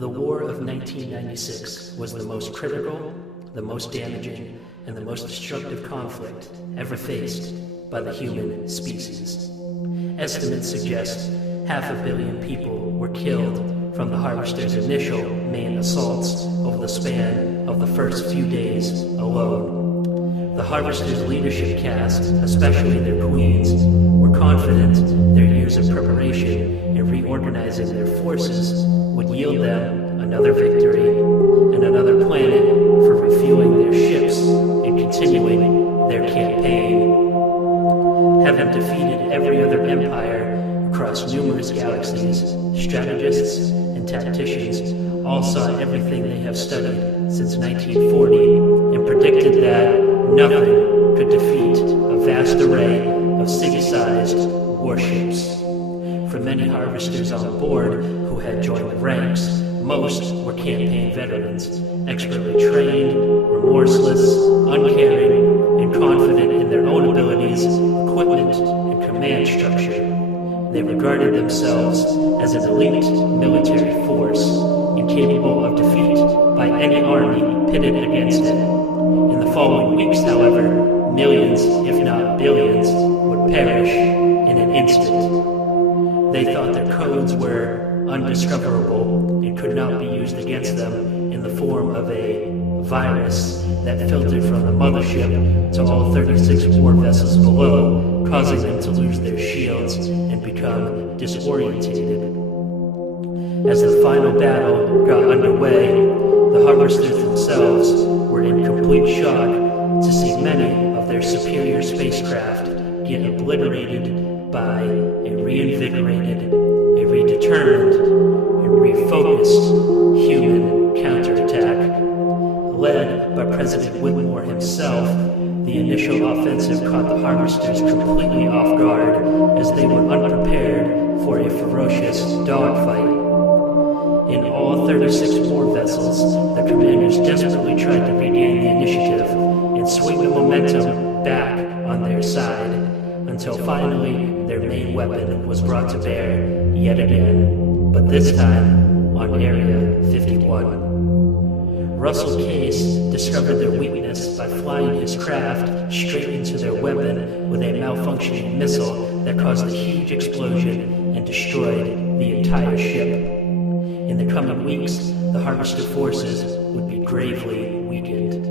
The War of 1996 was the most critical, the most damaging, and the most destructive conflict ever faced by the human species. Estimates suggest 500 million people were killed from the Harvesters' initial main assaults over the span of the first few days alone. The Harvesters' leadership caste, especially their queens, were confident their years of preparation and reorganizing their forces would yield them another victory and another planet for refueling their ships and continuing their campaign. Having defeated every other empire across numerous galaxies, strategists and tacticians all saw everything they have studied since 1940 and predicted that nothing could defeat a vast array of city-sized warships. For many Harvesters on board who had joined the ranks, most were campaign veterans, expertly trained, remorseless, uncaring, and confident in their own abilities, equipment, and command structure. They regarded themselves as an elite military force, incapable of defeat by any army pitted against it. In the following weeks, however, millions, if not billions, would perish in an instant. They thought their codes were undiscoverable and could not be used against them in the form of a virus that filtered from the mothership to all 36 war vessels below, causing them to lose their shields and become disorientated. As the final battle got underway, the Harvesters themselves were in complete shock to see many of their superior spacecraft get obliterated by a reinvigorated, a redetermined, and refocused human counterattack. Led by President Whitmore himself, the initial offensive caught the Harvesters completely off guard as they were unprepared for a ferocious dogfight. In all 36 war vessels, the commanders desperately tried to regain the initiative and swing the momentum back on their side, until finally their main weapon was brought to bear yet again, but this time on Area 51. Russell Case discovered their weakness by flying his craft straight into their weapon with a malfunctioning missile that caused a huge explosion and destroyed the entire ship. In the coming weeks, the Harvester forces would be gravely weakened.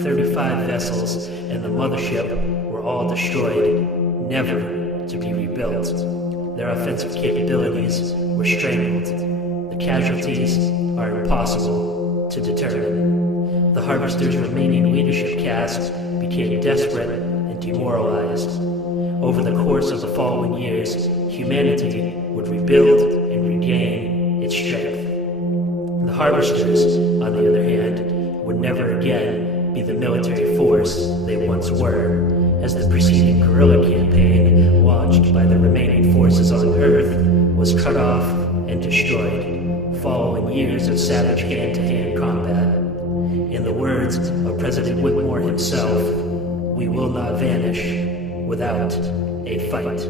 35 vessels and the mothership were all destroyed, never to be rebuilt. Their offensive capabilities were strangled. The casualties are impossible to determine. The Harvesters' remaining leadership caste became desperate and demoralized. Over the course of the following years, humanity would rebuild and regain its strength. The Harvesters, on the other hand, would never again be the military force they once were, as the preceding guerrilla campaign launched by the remaining forces on Earth was cut off and destroyed, following years of savage hand-to-hand combat. In the words of President Whitmore himself, "We will not vanish without a fight."